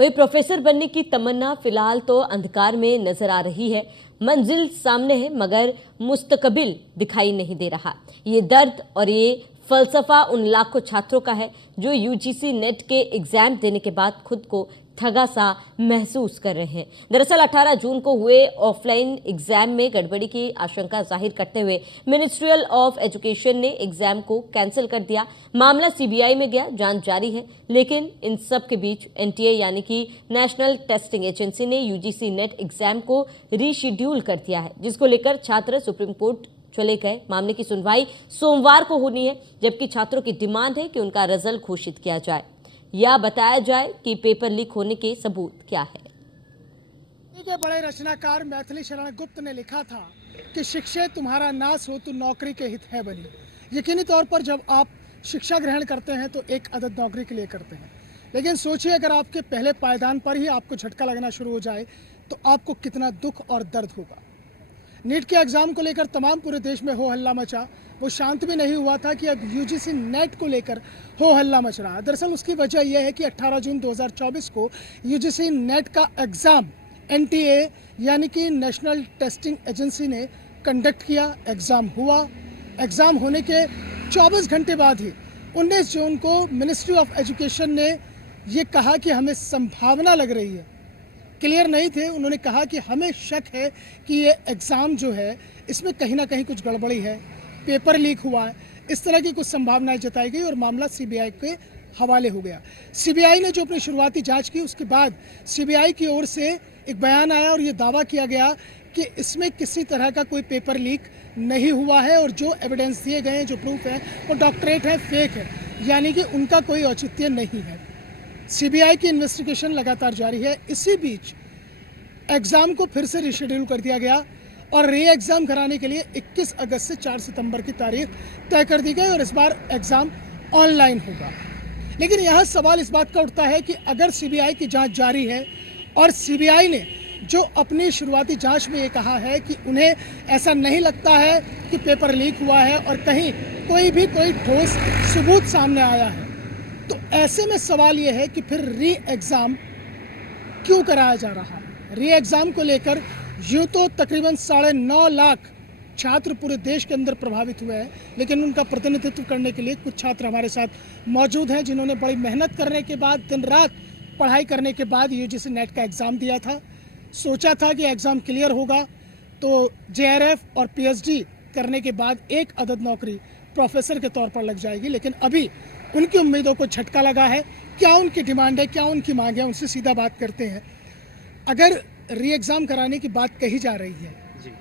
वही प्रोफेसर बनने की तमन्ना फिलहाल तो अंधकार में नजर आ रही है। मंजिल सामने है मगर मुस्तकबिल दिखाई नहीं दे रहा। ये दर्द और ये फलसफा उन लाखों छात्रों का है जो यूजीसी नेट के एग्जाम देने के बाद खुद को ठगा सा महसूस कर रहे हैं। दरअसल 18 जून को हुए ऑफलाइन एग्जाम में गड़बड़ी की आशंका जाहिर करते हुए मिनिस्ट्रियल ऑफ एजुकेशन ने एग्जाम को कैंसिल कर दिया। मामला सीबीआई में गया, जांच जारी है। लेकिन इन सब के बीच एनटीए यानी कि नेशनल टेस्टिंग एजेंसी ने यूजीसी नेट एग्जाम को रीशेड्यूल कर दिया है, जिसको लेकर छात्र सुप्रीम कोर्ट चले गए। मामले की सुनवाई सोमवार को होनी है, जबकि छात्रों की डिमांड है कि उनका रिजल्ट घोषित किया जाए या बताया जाए कि पेपर लीक होने के सबूत क्या है। के बड़े रचनाकार मैथिली शरण गुप्त ने लिखा था कि शिक्षे तुम्हारा नाश हो तो नौकरी के हित है बनी। यकीनी तौर पर जब आप शिक्षा ग्रहण करते हैं तो एक अदद नौकरी के लिए करते हैं, लेकिन सोचिए अगर आपके पहले पायदान पर ही आपको झटका लगना शुरू हो जाए तो आपको कितना दुख और दर्द होगा। नीट के एग्जाम को लेकर तमाम पूरे देश में हो हल्ला मचा। वो शांत भी नहीं हुआ था कि अब यूजीसी नेट को लेकर हो हल्ला मच रहा है। दरअसल उसकी वजह यह है कि 18 जून 2024 को यूजीसी नेट का एग्ज़ाम एनटीए यानी कि नेशनल टेस्टिंग एजेंसी ने कंडक्ट किया। एग्ज़ाम हुआ। एग्ज़ाम होने के 24 घंटे बाद ही 19 जून को मिनिस्ट्री ऑफ एजुकेशन ने ये कहा कि हमें संभावना लग रही है, क्लियर नहीं थे। उन्होंने कहा कि हमें शक है कि ये एग्ज़ाम जो है इसमें कहीं ना कहीं कुछ गड़बड़ी है, पेपर लीक हुआ है, इस तरह की कुछ संभावनाएं जताई गई और मामला सीबीआई के हवाले हो गया। सीबीआई ने जो अपनी शुरुआती जांच की उसके बाद सीबीआई की ओर से एक बयान आया और ये दावा किया गया कि इसमें किसी तरह का कोई पेपर लीक नहीं हुआ है और जो एविडेंस दिए गए हैं, जो प्रूफ है, वो डॉक्टरेट है, फेक है, यानी कि उनका कोई औचित्य नहीं है। सीबीआई की इन्वेस्टिगेशन लगातार जारी है। इसी बीच एग्ज़ाम को फिर से रिशेड्यूल कर दिया गया और री एग्ज़ाम कराने के लिए 21 अगस्त से 4 सितंबर की तारीख तय कर दी गई और इस बार एग्ज़ाम ऑनलाइन होगा। लेकिन यहाँ सवाल इस बात का उठता है कि अगर सीबीआई की जांच जारी है और सीबीआई ने जो अपनी शुरुआती जांच में ये कहा है कि उन्हें ऐसा नहीं लगता है कि पेपर लीक हुआ है और कहीं कोई ठोस सबूत सामने आया है, तो ऐसे में सवाल ये है कि फिर री एग्ज़ाम क्यों कराया जा रहा है। री एग्ज़ाम को लेकर यूँ तो तकरीबन 9.5 लाख छात्र पूरे देश के अंदर प्रभावित हुए हैं, लेकिन उनका प्रतिनिधित्व करने के लिए कुछ छात्र हमारे साथ मौजूद हैं जिन्होंने बड़ी मेहनत करने के बाद, दिन रात पढ़ाई करने के बाद यूजीसी नेट का एग्ज़ाम दिया था। सोचा था कि एग्ज़ाम क्लियर होगा तो जेआरएफ और पीएचडी करने के बाद एक अदद नौकरी प्रोफेसर के तौर पर लग जाएगी, लेकिन अभी उनकी उम्मीदों को झटका लगा है। क्या उनकी डिमांड है, क्या उनकी मांग है, उनसे सीधा बात करते हैं। अगर री एग्ज़ाम कराने की बात कही जा रही है जी,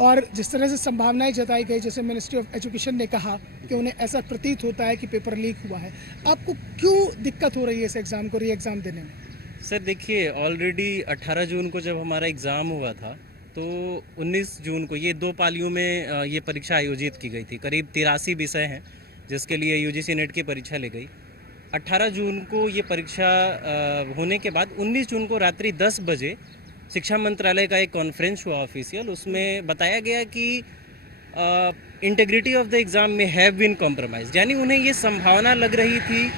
और जिस तरह से संभावनाएं जताई गई, जैसे मिनिस्ट्री ऑफ एजुकेशन ने कहा कि उन्हें ऐसा प्रतीत होता है कि पेपर लीक हुआ है, आपको क्यों दिक्कत हो रही है इस एग्ज़ाम को री एग्ज़ाम देने में? सर देखिए, ऑलरेडी 18 जून को जब हमारा एग्ज़ाम हुआ था तो 19 जून को ये 2 पालियों में ये परीक्षा आयोजित की गई थी। करीब 83 विषय हैं जिसके लिए यूजीसी नेट की परीक्षा ली गई। 18 जून को ये परीक्षा होने के बाद 19 जून को रात्रि 10 बजे शिक्षा मंत्रालय का एक कॉन्फ्रेंस हुआ ऑफिशियल। उसमें बताया गया कि इंटीग्रिटी ऑफ द एग्ज़ाम में हैव बीन कॉम्प्रोमाइज, यानी उन्हें ये संभावना लग रही थी,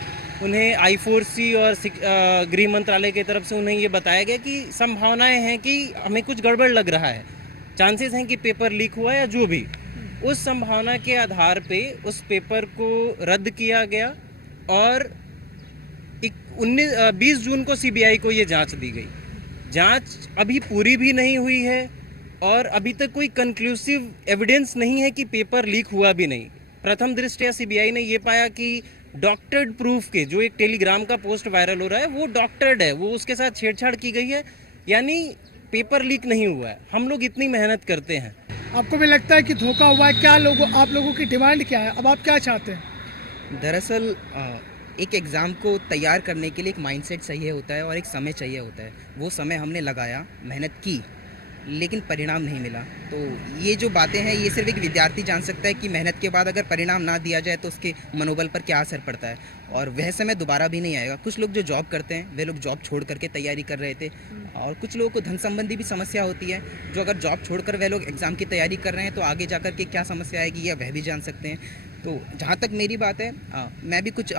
उन्हें I4C और गृह मंत्रालय की तरफ से उन्हें ये बताया गया कि संभावनाएं हैं कि हमें कुछ गड़बड़ लग रहा है, चांसेस हैं कि पेपर लीक हुआ या जो भी। उस संभावना के आधार पे उस पेपर को रद्द किया गया और 20 जून को सीबीआई को ये जांच दी गई। जांच अभी पूरी भी नहीं हुई है और अभी तक कोई कंक्लूसिव एविडेंस नहीं है कि पेपर लीक हुआ भी नहीं। प्रथम दृष्टया सीबीआई ने ये पाया कि डॉक्टर्ड प्रूफ के जो एक टेलीग्राम का पोस्ट वायरल हो रहा है वो डॉक्टर्ड है, वो उसके साथ छेड़छाड़ की गई है, यानी पेपर लीक नहीं हुआ है। हम लोग इतनी मेहनत करते हैं। आपको भी लगता है कि धोखा हुआ है? क्या आप लोगों की डिमांड क्या है? अब आप क्या चाहते हैं? दरअसल एक एग्ज़ाम को तैयार करने के लिए एक माइंडसेट चाहिए होता है और एक समय चाहिए होता है। वो समय हमने लगाया, मेहनत की, लेकिन परिणाम नहीं मिला। तो ये जो बातें हैं ये सिर्फ एक विद्यार्थी जान सकता है कि मेहनत के बाद अगर परिणाम ना दिया जाए तो उसके मनोबल पर क्या असर पड़ता है, और वह समय दोबारा भी नहीं आएगा। कुछ लोग जो जॉब करते हैं वे लोग जॉब छोड़ करके तैयारी कर रहे थे, और कुछ लोगों को धन संबंधी भी समस्या होती है। जो अगर जॉब छोड़कर वे लोग एग्ज़ाम की तैयारी कर रहे हैं तो आगे जाकर के क्या समस्या आएगी यह वह भी जान सकते हैं। तो जहाँ तक मेरी बात है, मैं भी कुछ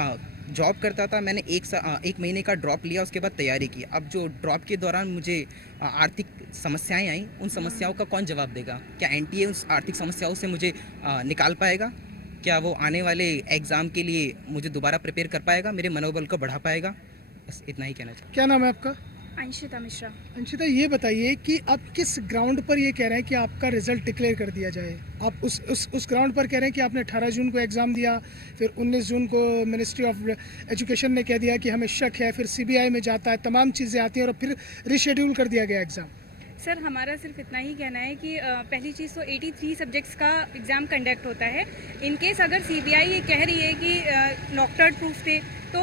जॉब करता था, मैंने एक महीने का ड्रॉप लिया, उसके बाद तैयारी की। अब जो ड्रॉप के दौरान मुझे आर्थिक समस्याएं आई, उन समस्याओं का कौन जवाब देगा? क्या एनटीए उस आर्थिक समस्याओं से मुझे निकाल पाएगा? क्या वो आने वाले एग्ज़ाम के लिए मुझे दोबारा प्रिपेयर कर पाएगा, मेरे मनोबल को बढ़ा पाएगा? बस इतना ही कहना चाहता क्या नाम है आपका? अंशिता मिश्रा। अंशिता, ये बताइए कि आप किस ग्राउंड पर ये कह रहे हैं कि आपका रिजल्ट डिक्लेयर कर दिया जाए? आप उस ग्राउंड पर कह रहे हैं कि आपने 18 जून को एग्ज़ाम दिया, फिर 19 जून को मिनिस्ट्री ऑफ एजुकेशन ने कह दिया कि हमें शक है, फिर सीबीआई में जाता है, तमाम चीज़ें आती हैं और फिर रिशेड्यूल कर दिया गया एग्ज़ाम। सर, हमारा सिर्फ इतना ही कहना है कि पहली चीज़ तो 83 सब्जेक्ट्स का एग्ज़ाम कंडक्ट होता है। इन केस अगर सीबीआई ये कह रही है कि नॉक्टर्ड प्रूफ थे तो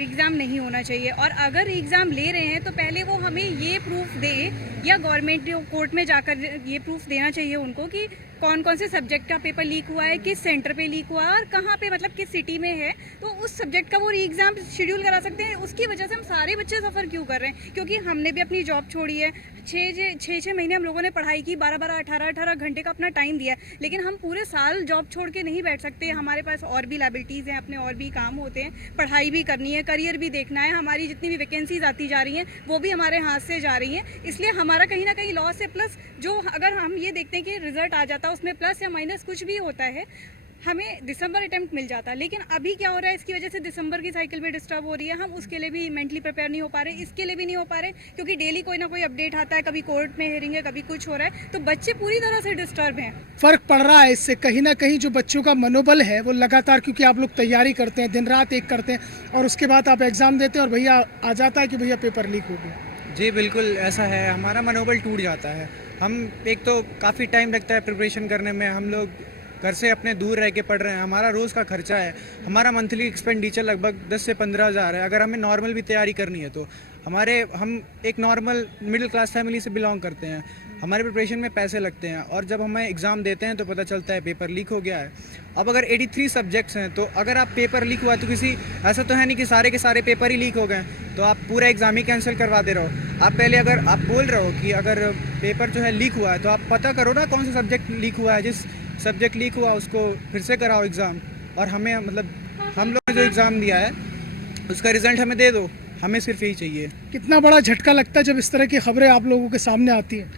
एग्ज़ाम नहीं होना चाहिए, और अगर एग्ज़ाम ले रहे हैं तो पहले वो हमें ये प्रूफ दें या गवर्नमेंट कोर्ट में जाकर ये प्रूफ देना चाहिए उनको कि कौन कौन से सब्जेक्ट का पेपर लीक हुआ है, किस सेंटर पे लीक हुआ है और कहाँ पे, मतलब किस सिटी में है, तो उस सब्जेक्ट का वो एग्ज़ाम शेड्यूल करा सकते हैं। उसकी वजह से हम सारे बच्चे सफ़र क्यों कर रहे हैं? क्योंकि हमने भी अपनी जॉब छोड़ी है, 6 महीने हम लोगों ने पढ़ाई की, 12 18 घंटे का अपना टाइम दिया है, लेकिन हम पूरे साल जॉब छोड़ के नहीं बैठ सकते। हमारे पास और भी लायबिलिटीज़ हैं, अपने और भी काम होते हैं, पढ़ाई भी करनी है, करियर भी देखना है, हमारी जितनी भी वैकेंसीज आती जा रही हैं वो भी हमारे हाथ से जा रही हैं। इसलिए हमारा कहीं ना कहीं लॉस है। प्लस जो अगर हम ये देखते हैं कि रिजल्ट आ जाता है उसमें प्लस या माइनस कुछ भी होता है, हमें दिसंबर अटेम्प्ट मिल जाता है, लेकिन अभी क्या हो रहा है, इसकी वजह से दिसंबर की साइकिल भी डिस्टर्ब हो रही है। हम उसके लिए भी मेंटली प्रिपेयर नहीं हो पा रहे, इसके लिए भी नहीं हो पा रहे, क्योंकि डेली कोई ना कोई अपडेट आता है, कभी कोर्ट में हेयरिंग है, कभी कुछ हो रहा है, तो बच्चे पूरी तरह से डिस्टर्ब हैं। फ़र्क पड़ रहा है इससे, कहीं ना कहीं जो बच्चों का मनोबल है वो लगातार, क्योंकि आप लोग तैयारी करते हैं, दिन रात एक करते हैं और उसके बाद आप एग्ज़ाम देते हैं और भैया आ जाता है कि भैया पेपर लीक हो गया। जी बिल्कुल ऐसा है, हमारा मनोबल टूट जाता है। हम एक तो काफ़ी टाइम लगता है प्रिपरेशन करने में, हम लोग घर से अपने दूर रह के पढ़ रहे हैं, हमारा रोज़ का खर्चा है, हमारा मंथली एक्सपेंडिचर लगभग 10 से 15 हज़ार है। अगर हमें नॉर्मल भी तैयारी करनी है तो हम एक नॉर्मल मिडिल क्लास फैमिली से बिलोंग करते हैं, हमारे प्रिपरेशन में पैसे लगते हैं और जब हमें एग्ज़ाम देते हैं तो पता चलता है पेपर लीक हो गया है। अब अगर 83 सब्जेक्ट्स हैं तो अगर आप पेपर लीक हुआ तो ऐसा तो है नहीं कि सारे के सारे पेपर ही लीक हो गए तो आप पूरा एग्ज़ाम ही कैंसिल करवा दे रहे हो। आप पहले अगर आप बोल रहे हो कि अगर पेपर जो है लीक हुआ है तो आप पता करो ना कौन सा सब्जेक्ट लीक हुआ है, जिस सब्जेक्ट लीक हुआ उसको फिर से कराओ एग्ज़ाम, और हमें मतलब हम लोग ने जो एग्ज़ाम दिया है उसका रिज़ल्ट हमें दे दो, हमें सिर्फ यही चाहिए। कितना बड़ा झटका लगता है जब इस तरह की खबरें आप लोगों के सामने आती हैं?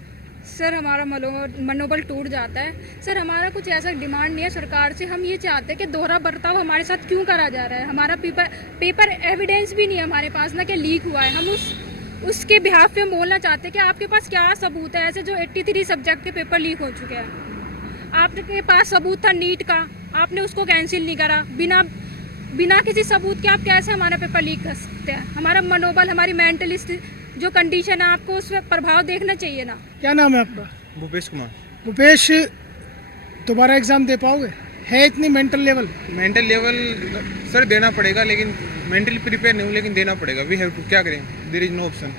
सर, हमारा मनोबल टूट जाता है। सर, हमारा कुछ ऐसा डिमांड नहीं है सरकार से, हम ये चाहते हैं कि दोहरा बर्ताव हमारे साथ क्यों करा जा रहा है। हमारा पेपर एविडेंस भी नहीं है हमारे पास ना कि लीक हुआ है। हम उसके बिहाफ पे बोलना चाहते हैं कि आपके पास क्या सबूत है, ऐसे जो 83 सब्जेक्ट के पेपर लीक हो चुके हैं। आपके पास सबूत था नीट का, आपने उसको कैंसिल नहीं करा। बिना किसी सबूत के आप कैसे हमारा पेपर लीक कर सकते हैं? हमारा मनोबल, हमारी मेंटल जो कंडीशन है, आपको उस पर प्रभाव देखना चाहिए ना। क्या नाम है आपका? भूपेश कुमार। भूपेश, दोबारा एग्ज़ाम दे पाओगे? है इतनी mental level? Mental level sir देना पड़ेगा, लेकिन मेंटली प्रिपेयर नहीं हूँ, लेकिन देना पड़ेगा। वी हैव टू, क्या करें, देयर इज नो ऑप्शन।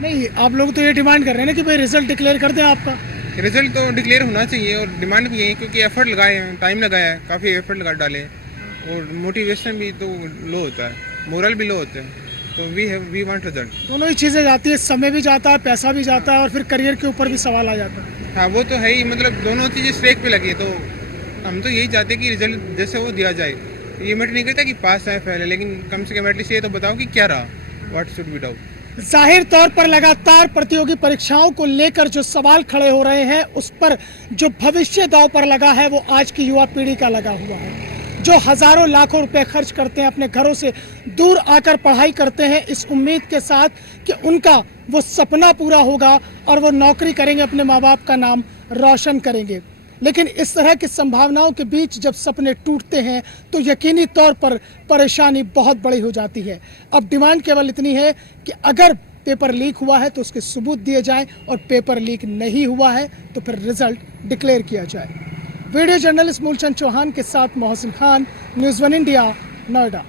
नहीं, आप लोग तो ये डिमांड कर रहे हैं ना कि भाई रिजल्ट डिक्लेयर कर दें आपका। रिजल्ट तो डिक्लेयर होना चाहिए और डिमांड भी यही, क्योंकि एफर्ट लगाए हैं, टाइम लगाया है, काफ़ी एफर्ट लगा डाले हैं और मोटिवेशन भी तो लो होता है, मोरल भी लो होते हैं, तो वी वांट रिजल्ट। दोनों ही चीज़ें जाती है, समय भी जाता है, पैसा भी जाता है और फिर करियर के ऊपर भी सवाल आ जाता है। हाँ वो तो है ही, मतलब दोनों चीज़ें स्ट्रेक पे लगी है, तो हम तो यही चाहते हैं कि रिजल्ट जैसे वो दिया जाए। ये मैटर नहीं करता कि पास आए पहले, लेकिन कम से कम एटलीस्ट ये तो बताओ कि क्या रहा, व्हाट शुड बी डाउट। जाहिर तौर पर लगातार प्रतियोगी परीक्षाओं को लेकर जो सवाल खड़े हो रहे हैं, उस पर जो भविष्य दांव पर लगा है वो आज की युवा पीढ़ी का लगा हुआ है, जो हजारों लाखों रुपए खर्च करते हैं, अपने घरों से दूर आकर पढ़ाई करते हैं इस उम्मीद के साथ कि उनका वो सपना पूरा होगा और वो नौकरी करेंगे, अपने माँ बाप का नाम रोशन करेंगे। लेकिन इस तरह की संभावनाओं के बीच जब सपने टूटते हैं तो यकीनी तौर पर परेशानी बहुत बड़ी हो जाती है। अब डिमांड केवल इतनी है कि अगर पेपर लीक हुआ है तो उसके सबूत दिए जाएं और पेपर लीक नहीं हुआ है तो फिर रिजल्ट डिक्लेयर किया जाए। वीडियो जर्नलिस्ट मूलचंद चौहान के साथ मोहसिन खान, न्यूज़ 1 इंडिया, नोएडा।